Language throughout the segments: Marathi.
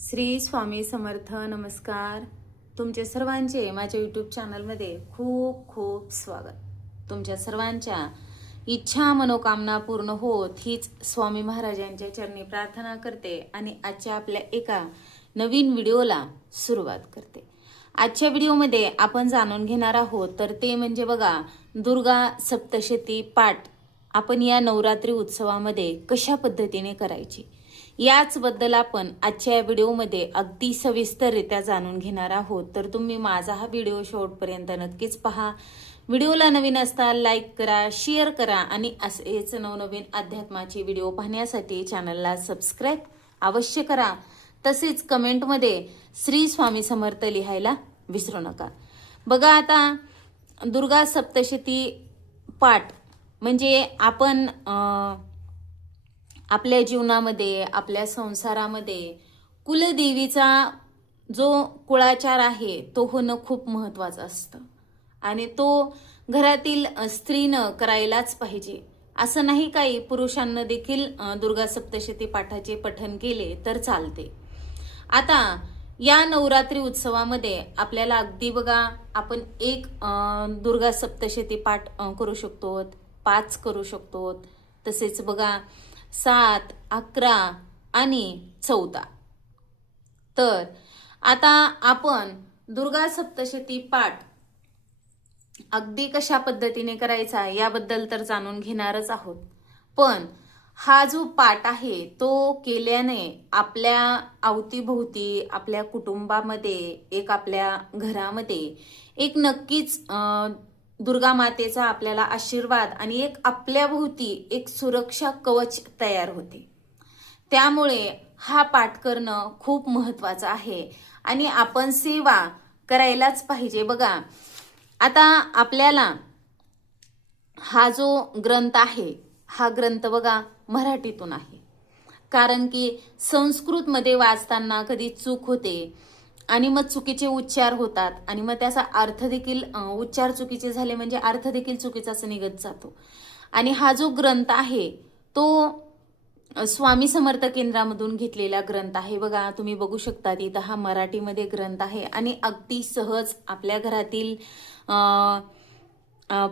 श्री स्वामी समर्थ नमस्कार. तुमचे सर्वांचे माझ्या यूट्यूब चॅनलमध्ये खूप खूप स्वागत. तुमच्या सर्वांच्या इच्छा मनोकामना पूर्ण होत हीच स्वामी महाराजांच्या चरणी प्रार्थना करते आणि आजच्या आपल्या एका नवीन व्हिडिओला सुरुवात करते. आजच्या व्हिडिओमध्ये आपण जाणून घेणार आहोत तर ते म्हणजे बघा दुर्गा सप्तशती पाठ आपण या नवरात्री उत्सवामध्ये कशा पद्धतीने करायची? याचबद्दल आपण आजच्या या व्हिडिओमध्ये अगदी सविस्तररित्या जाणून घेणार आहोत. तर तुम्ही माझा हा व्हिडिओ शेवटपर्यंत नक्कीच पहा. व्हिडिओला नवीन असता लाईक करा शेअर करा आणि असेच नवनवीन अध्यात्माचे व्हिडिओ पाहण्यासाठी चॅनलला सबस्क्राईब अवश्य करा. तसेच कमेंटमध्ये श्री स्वामी समर्थ लिहायला विसरू नका. बघा आता दुर्गा सप्तशती पाठ. म्हणजे आपण आपल्या जीवनामध्ये आपल्या संसारामध्ये कुलदेवीचा जो कुळाचार आहे तो होणं खूप महत्त्वाचं असतं. आणि तो घरातील स्त्रीनं करायलाच पाहिजे. असं नाही काही पुरुषांना देखील दुर्गा सप्तशती पाठाचे पठन केले तर चालते. आता या नवरात्री उत्सवामध्ये आपल्याला अगदी बघा आपण एक दुर्गा सप्तशती पाठ करू शकतो पाच करू शकतो तसेच बघा सात अकरा आणि चौदा. तर आता आपण दुर्गा सप्तशती पाठ अगदी कशा पद्धतीने करायचा याबद्दल तर जाणून घेणारच आहोत. पण हा जो पाठ आहे तो केल्याने आपल्या अवतीभोवती आपल्या कुटुंबामध्ये एक आपल्या घरामध्ये एक नक्कीच दुर्गा मातेचा आपल्याला आशीर्वाद आणि एक आपल्याभोवती एक सुरक्षा कवच तयार होते. त्यामुळे हा पाठ करणं खूप महत्वाचं आहे आणि आपण सेवा करायलाच पाहिजे. बघा आता आपल्याला हा जो ग्रंथ आहे हा ग्रंथ बघा मराठीतून आहे. कारण की संस्कृतमध्ये वाचताना कधी चूक होते आणि मग चुकीचे उच्चार होतात. आणि मग त्याचा अर्थ देखील उच्चार चुकीचे झाले म्हणजे अर्थ देखील चुकीचाच निघत जातो. आणि हा जो ग्रंथ आहे तो स्वामी समर्थ केंद्रामधून घेतलेला ग्रंथ आहे. बघा तुम्ही बघू शकता इथं हा मराठीमध्ये ग्रंथ आहे. आणि अगदी सहज आपल्या घरातील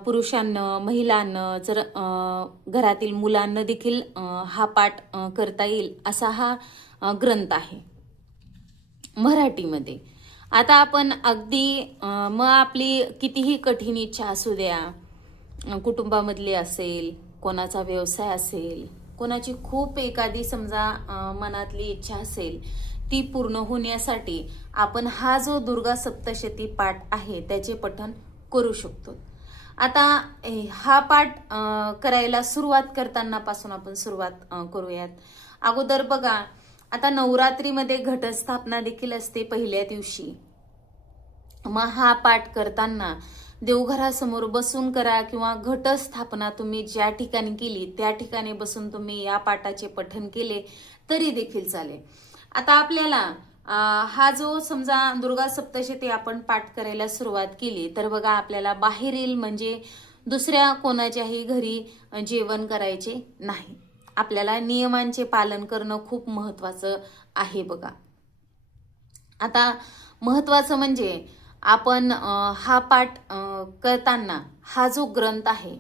पुरुषांना महिलांना जर घरातील मुलांना देखील हा पाठ करता येईल असा हा ग्रंथ आहे. मराठीमध्ये. आता आपण अगदी मग आपली कितीही कठीण इच्छा असू द्या कुटुंबामधली असेल कोणाचा व्यवसाय असेल कोणाची खूप एखादी समजा मनातली इच्छा असेल ती पूर्ण होण्यासाठी आपण हा जो दुर्गा सप्तशती पाठ आहे त्याचे पठन करू शकतो. आता हा पाठ करायला सुरुवात करतानापासून आपण सुरुवात करूयात. अगोदर बघा आता नवरात्रीमध्ये घटस्थापना देखील असते पहिल्या दिवशी. मग हा पाठ करताना देवघरासमोर बसून करा किंवा घटस्थापना तुम्ही ज्या ठिकाणी केली त्या ठिकाणी बसून तुम्ही या पाठाचे पठन केले तरी देखील चालेल. आता आपल्याला हा जो समजा दुर्गा सप्तशती आपण पाठ करायला सुरुवात केली तर बघा आपल्याला बाहेरील म्हणजे दुसऱ्या कोणाच्याही घरी जेवण करायचे नाही. आपल्याला नियमांचे पालन करणं खूप महत्वाचं आहे बघा. आता महत्वाचं म्हणजे आपण हा पाठ करताना हा जो ग्रंथ आहे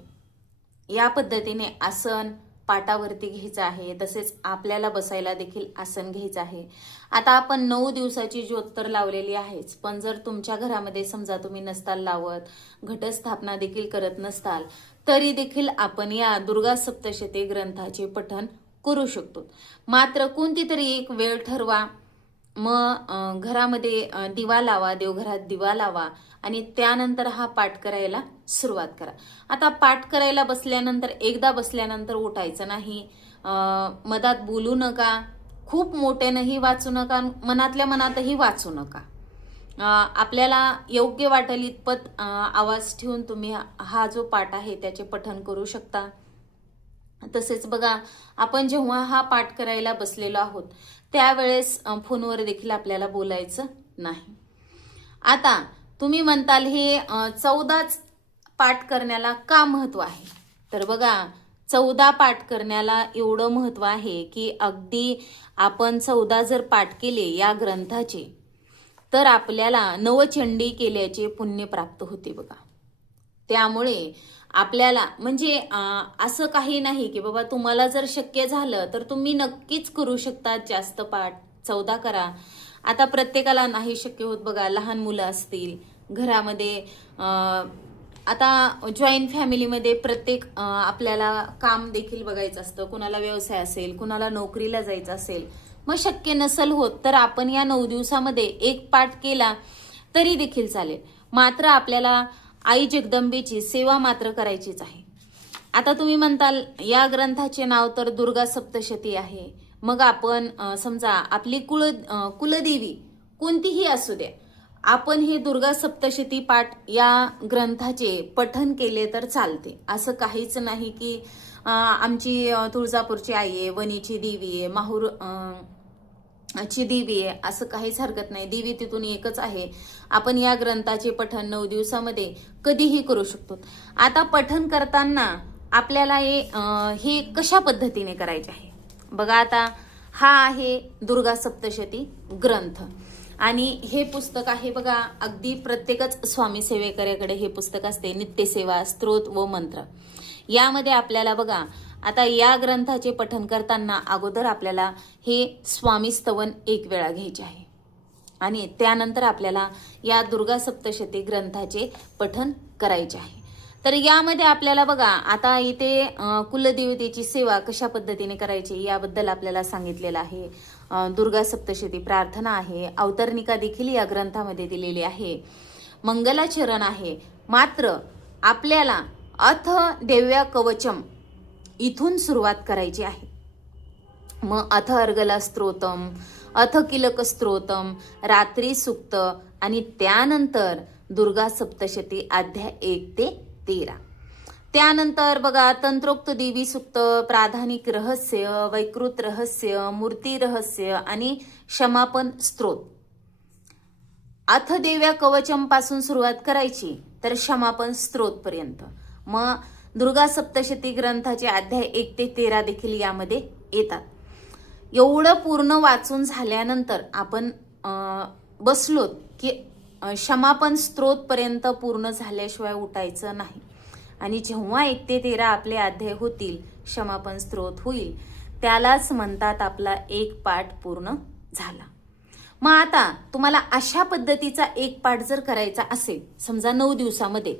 या पद्धतीने आसन पाटावरती घ्यायचं आहे तसेच आपल्याला बसायला देखील आसन घ्यायचं आहे. आता आपण नऊ दिवसाची ज्योत तर लावलेली आहेच पण जर तुमच्या घरामध्ये समजा तुम्ही नसताल लावत घटस्थापना देखील करत नसताल तरी देखील आपण या दुर्गा सप्तशती ग्रंथाचे पठन करू शकतो. मात्र कोणती तरी एक वेळ ठरवा. मग घरामध्ये दिवा लावा देवघरात दिवा लावा आणि त्यानंतर हा पाठ करायला सुरुवात करा. आता पाठ करायला बसल्यानंतर एकदा बसल्यानंतर उठायचं नाही. मधात बोलू नका. खूप मोठ्यानंही वाचू नका. मनातल्या मनातही वाचू नका. आपल्याला योग्य वाटेल इतपत आवाज ठेवून तुम्ही हा- जो पाठ आहे त्याचे पठन करू शकता. तसेच बघा आपण जेव्हा हा पाठ करायला बसलेलो आहोत त्यावेळेस फोनवर देखील आपल्याला बोलायचं नाही. आता तुम्ही म्हणताल हे चौदाच पाठ करण्याला का महत्त्व आहे? तर बघा चौदा पाठ करण्याला एवढं महत्त्व आहे की अगदी आपण चौदा जर पाठ केले या ग्रंथाचे तर आपल्याला नवचंडी केल्याचे पुण्य प्राप्त होते बघा. त्यामुळे आपल्याला म्हणजे असं काही नाही की बाबा तुम्हाला जर शक्य झालं तर तुम्ही नक्कीच करू शकता. जास्त पाठ चौदा करा. आता प्रत्येकाला नाही शक्य होत बघा लहान मुलं असतील घरामध्ये आता जॉईंट फॅमिलीमध्ये प्रत्येक आपल्याला काम देखील बघायचं असतं. कुणाला व्यवसाय असेल कुणाला नोकरीला जायचं असेल मग शक्य नसल होत तर आपण या नऊ दिवसामध्ये एक पाठ केला तरी देखील चालेल. मात्र आपल्याला आई जगदंबेची सेवा मात्र करायचीच आहे. आता तुम्ही म्हणताल या ग्रंथाचे नाव तर दुर्गा सप्तशती आहे. मग आपण समजा आपली कुळ कुलदेवी कोणतीही असू द्या आपण हे दुर्गा सप्तशती पाठ या ग्रंथाचे पठन केले तर चालते. असं काहीच नाही की आमची तुळजापूरची आई आहे वनीची देवी आहे माहूर ची देवी आहे असं काहीच हरकत नाही. देवी तिथून एकच आहे. आपण या ग्रंथाचे पठण नऊ दिवसामध्ये कधीही करू शकतो. आता पठण करताना आपल्याला हे हे कशा पद्धतीने करायचे आहे? बघा आता हा आहे दुर्गा सप्तशती ग्रंथ. आणि हे पुस्तक आहे बघा अगदी प्रत्येकच स्वामी सेवेकऱ्याकडे हे पुस्तक असते. नित्यसेवा स्त्रोत व मंत्र. यामध्ये आपल्याला बघा आता या ग्रंथाचे पठन करताना अगोदर आपल्याला हे स्वामी स्तवन एक वेळा घ्यायचे आहे. आणि त्यानंतर आपल्याला या दुर्गा सप्तशती ग्रंथाचे पठन करायचे आहे. तर यामध्ये आपल्याला बघा आता इथे कुलदेवतेची सेवा कशा पद्धतीने करायची याबद्दल आपल्याला सांगितलेलं आहे. दुर्गा सप्तशती प्रार्थना आहे अवतरणिका देखील या ग्रंथामध्ये दिलेली आहे. मंगलाचरण आहे मात्र आपल्याला अथ देव्या कवचम इथून सुरुवात करायची आहे. मग अथ अर्गला स्त्रोतम अथ किलक स्त्रोतम रात्री सुक्त आणि त्यानंतर दुर्गा सप्तशती अध्याय एक ते तेरा. त्यानंतर बघा तंत्रोक्त देवी सुक्त प्राधानिक रहस्य वैकृत रहस्य मूर्ती रहस्य आणि क्षमापन स्त्रोत. अथ देव्या कवचमपासून सुरुवात करायची तर क्षमापन स्त्रोतपर्यंत मग दुर्गा सप्तशती ग्रंथाचे अध्याय एक ते तेरा देखील यामध्ये येतात. एवढं पूर्ण वाचून झाल्यानंतर आपण बसलोत की क्षमापण क्षमापन पूर्ण झाल्याशिवाय उठायचं नाही. आणि जेव्हा एक ते तेरा आपले अध्याय होतील क्षमापन स्त्रोत होईल. त्यालाच म्हणतात आपला एक पाठ पूर्ण झाला. मग आता तुम्हाला अशा पद्धतीचा एक पाठ जर करायचा असेल समजा नऊ दिवसामध्ये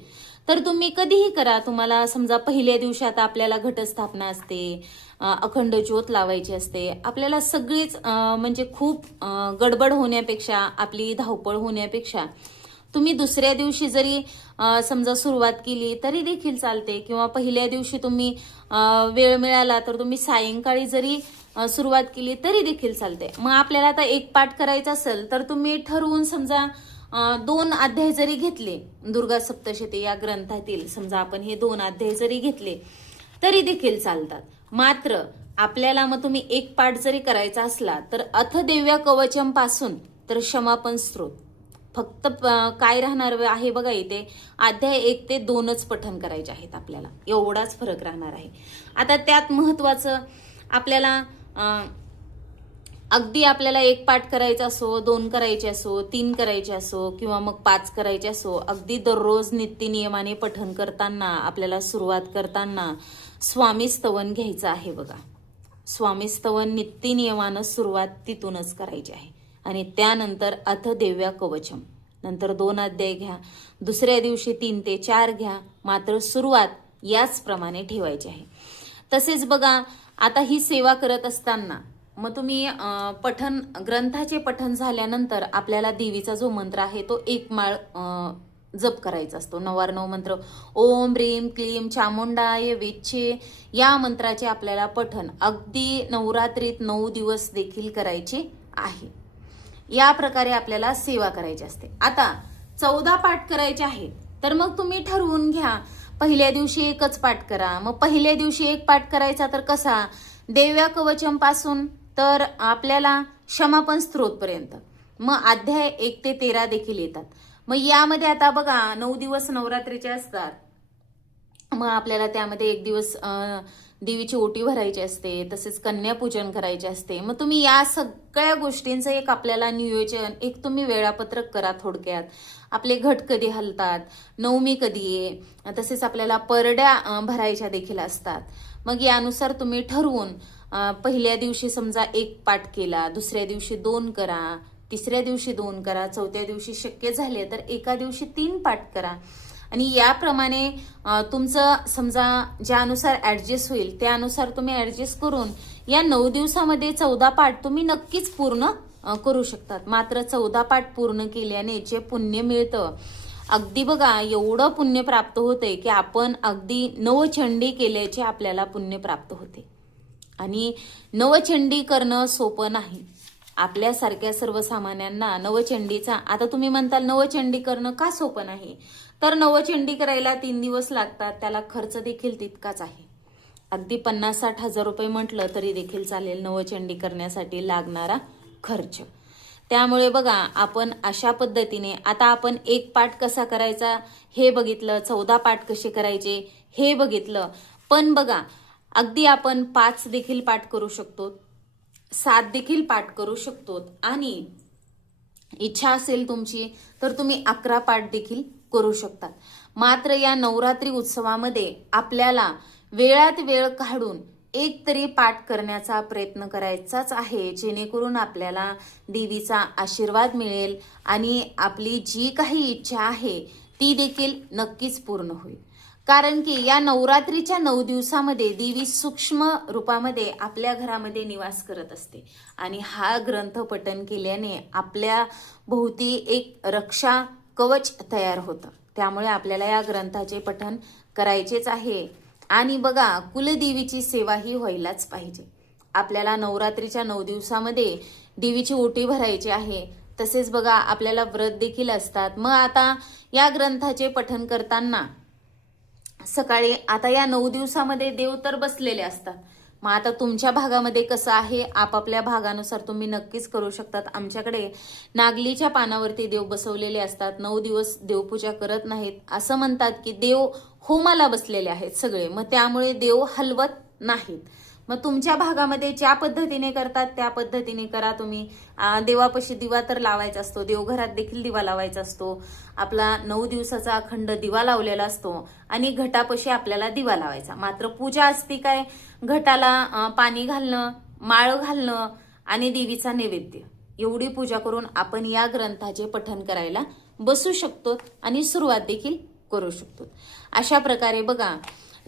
तर तुम्ही कधीही करा. तुम्हाला समजा पहिल्या दिवशी आता आपल्याला घटस्थापना असते अखंड ज्योत लावायची असते. आपल्याला सगळीच म्हणजे खूप गडबड होण्यापेक्षा आपली धावपळ होण्यापेक्षा तुम्ही दुसऱ्या दिवशी जरी समजा सुरुवात केली तरी देखील चालते. किंवा पहिल्या दिवशी तुम्ही वेळ मिळाला तर तुम्ही सायंकाळी जरी सुरुवात केली तरी देखील चालते. मग आपल्याला आता एक पाठ करायचा असेल तर तुम्ही ठरवून समजा दोन अध्याय जरी घेतले दुर्गा सप्तशती या ग्रंथातील समजा आपण हे दोन अध्याय जरी घेतले तरी देखील चालतात. मात्र आपल्याला मग तुम्ही एक पाठ जरी करायचा असला तर अथ देव्या कवचमपासून तर क्षमापन स्त्रोत फक्त प- काय राहणार आहे बघा इथे? अध्याय एक ते दोनच पठन करायचे आहेत आपल्याला. एवढाच फरक राहणार आहे. आता त्यात महत्वाचं आपल्याला अगदी आपल्याला एक पाठ करायचा असो दोन करायचे असो तीन करायचे असो किंवा मग पाच करायचे असो अगदी दररोज नित्यनियमाने पठन करताना आपल्याला सुरुवात करताना स्वामी स्तवन घ्यायचं आहे बघा. स्वामी स्तवन नित्यनियमानं सुरुवात तिथूनच करायची आहे. आणि त्यानंतर अथ देव्या कवचम. नंतर दोन अध्याय घ्या. दुसऱ्या दिवशी तीन ते चार घ्या. मात्र सुरुवात याचप्रमाणे ठेवायची आहे. तसेच बघा आता ही सेवा करत असताना मग तुम्ही पठन ग्रंथाचे पठन झाल्यानंतर आपल्याला देवीचा जो मंत्र आहे तो एक माळ जप करायचा असतो. नवारनव मंत्र ओम ह्रीम क्लीम चामुंडाय वेच्छे या मंत्राचे आपल्याला पठन अगदी नवरात्रीत नऊ दिवस देखील करायचे आहे. या प्रकारे आपल्याला सेवा करायची असते. आता चौदा पाठ करायचे आहेत तर मग तुम्ही ठरवून घ्या. पहिल्या दिवशी एकच पाठ करा. मग पहिल्या दिवशी एक पाठ करायचा तर कसा? देव्या कवचमपासून तर आपल्याला क्षमापन स्त्रोतपर्यंत मग अध्याय एक ते तेरा देखील येतात. मग यामध्ये आता बघा नऊ दिवस नवरात्रीचे असतात. मग आपल्याला त्यामध्ये एक दिवस देवीची ओटी भरायची असते तसेच कन्यापूजन करायचे असते. मग तुम्ही या सगळ्या गोष्टींचं एक आपल्याला नियोजन एक तुम्ही वेळापत्रक करा थोडक्यात. आपले घट कधी हलतात नवमी कधी आहे तसेच आपल्याला परड्या भरायच्या देखील असतात. मग यानुसार तुम्ही ठरवून पहिल्या दिवशी समजा एक पाठ केला दुसऱ्या दिवशी दोन करा तिसऱ्या दिवशी दोन करा चौथ्या दिवशी शक्य झाले तर एका दिवशी तीन पाठ करा. आणि याप्रमाणे तुमचं समजा ज्यानुसार ॲडजस्ट होईल त्यानुसार तुम्ही ॲडजस्ट करून या नऊ दिवसामध्ये चौदा पाठ तुम्ही नक्कीच पूर्ण करू शकतात. मात्र चौदा पाठ पूर्ण केल्याने जे पुण्य मिळतं अगदी बघा एवढं पुण्य प्राप्त होते की आपण अगदी नवचंडी केल्याचे आपल्याला पुण्य प्राप्त होते. आणि नवचंडी करणं सोपं नाही. आपल्यासारख्या सर्वसामान्यांना नवचंडीचा आता तुम्ही म्हणताल नवचंडी करणं का सोपं नाही? तर नवचंडी करायला तीन दिवस लागतात त्याला खर्च देखील तितकाच आहे. अगदी पन्नास साठ हजार रुपये म्हटलं तरी देखील चालेल नवचंडी करण्यासाठी लागणारा खर्च. त्यामुळे बघा आपण अशा पद्धतीने आता आपण एक पाठ कसा करायचा हे बघितलं चौदा पाठ कसे करायचे हे बघितलं. पण बघा अगदी आपण पाच देखील पाठ करू शकतो सात देखील पाठ करू शकतो. आणि इच्छा असेल तुमची तर तुम्ही अकरा पाठ देखील करू शकतात मात्र या नवरात्री उत्सवामध्ये आपल्याला वेळात वेळ काढून एक तरी पाठ करण्याचा प्रयत्न करायचाच आहे जेणेकरून आपल्याला देवीचा आशीर्वाद मिळेल आणि आपली जी काही इच्छा आहे ती देखील नक्कीच पूर्ण होईल. कारण की या नवरात्रीच्या नऊ दिवसामध्ये देवी सूक्ष्म रूपामध्ये आपल्या घरामध्ये निवास करत असते. आणि हा ग्रंथ पठन केल्याने आपल्या भोवती एक रक्षा कवच तयार होतं. त्यामुळे आपल्याला या ग्रंथाचे पठन करायचेच आहे. आणि बघा कुलदेवीची सेवा ही व्हायलाच पाहिजे. आपल्याला नवरात्रीच्या नऊ दिवसामध्ये देवीची ओटी भरायची आहे. तसेच बघा आपल्याला व्रत देखील असतात. मग आता या ग्रंथाचे पठन करताना सकाळी आता या नऊ दिवसामध्ये देव तर बसलेले असतात. मग आता तुमच्या भागामध्ये कसं आहे? आपापल्या भागानुसार तुम्ही नक्कीच करू शकतात. आमच्याकडे नागलीच्या पानावरती देव बसवलेले असतात. नऊ दिवस देवपूजा करत नाहीत. असं म्हणतात की देव होमाला बसलेले आहेत सगळे. मग त्यामुळे देव हलवत नाहीत. मग तुमच्या भागामध्ये ज्या पद्धतीने करतात त्या पद्धतीने करा तुम्ही. देवापाशी दिवा तर लावायचा असतो. देवघरात देखील दिवा लावायचा असतो. आपला नऊ दिवसाचा अखंड दिवा लावलेला असतो आणि घटापाशी आपल्याला दिवा लावायचा. मात्र पूजा असती काय? घटाला पाणी घालणं माळ घालणं आणि देवीचा नैवेद्य. एवढी पूजा करून आपण या ग्रंथाचे पठन करायला बसू शकतो आणि सुरुवात देखील करू शकतो. अशा प्रकारे बघा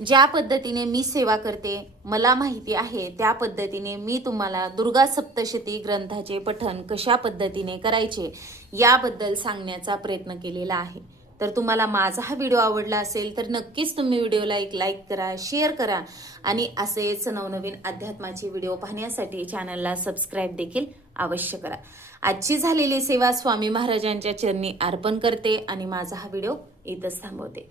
ज्या पद्धतीने मी सेवा करते मला माहिती आहे त्या पद्धतीने मी तुम्हाला दुर्गा सप्तशती ग्रंथाचे पठन कशा पद्धतीने करायचे याबद्दल सांगण्याचा प्रयत्न केलेला आहे. तर तुम्हाला माझा हा व्हिडिओ आवडला असेल तर नक्कीच तुम्ही व्हिडिओला एक लाईक करा शेअर करा आणि असेच नवनवीन अध्यात्माचे व्हिडिओ पाहण्यासाठी चॅनलला सबस्क्राईब देखील अवश्य करा. आजची झालेली सेवा स्वामी महाराजांच्या चरणी अर्पण करते आणि माझा हा व्हिडिओ इथंच थांबवते.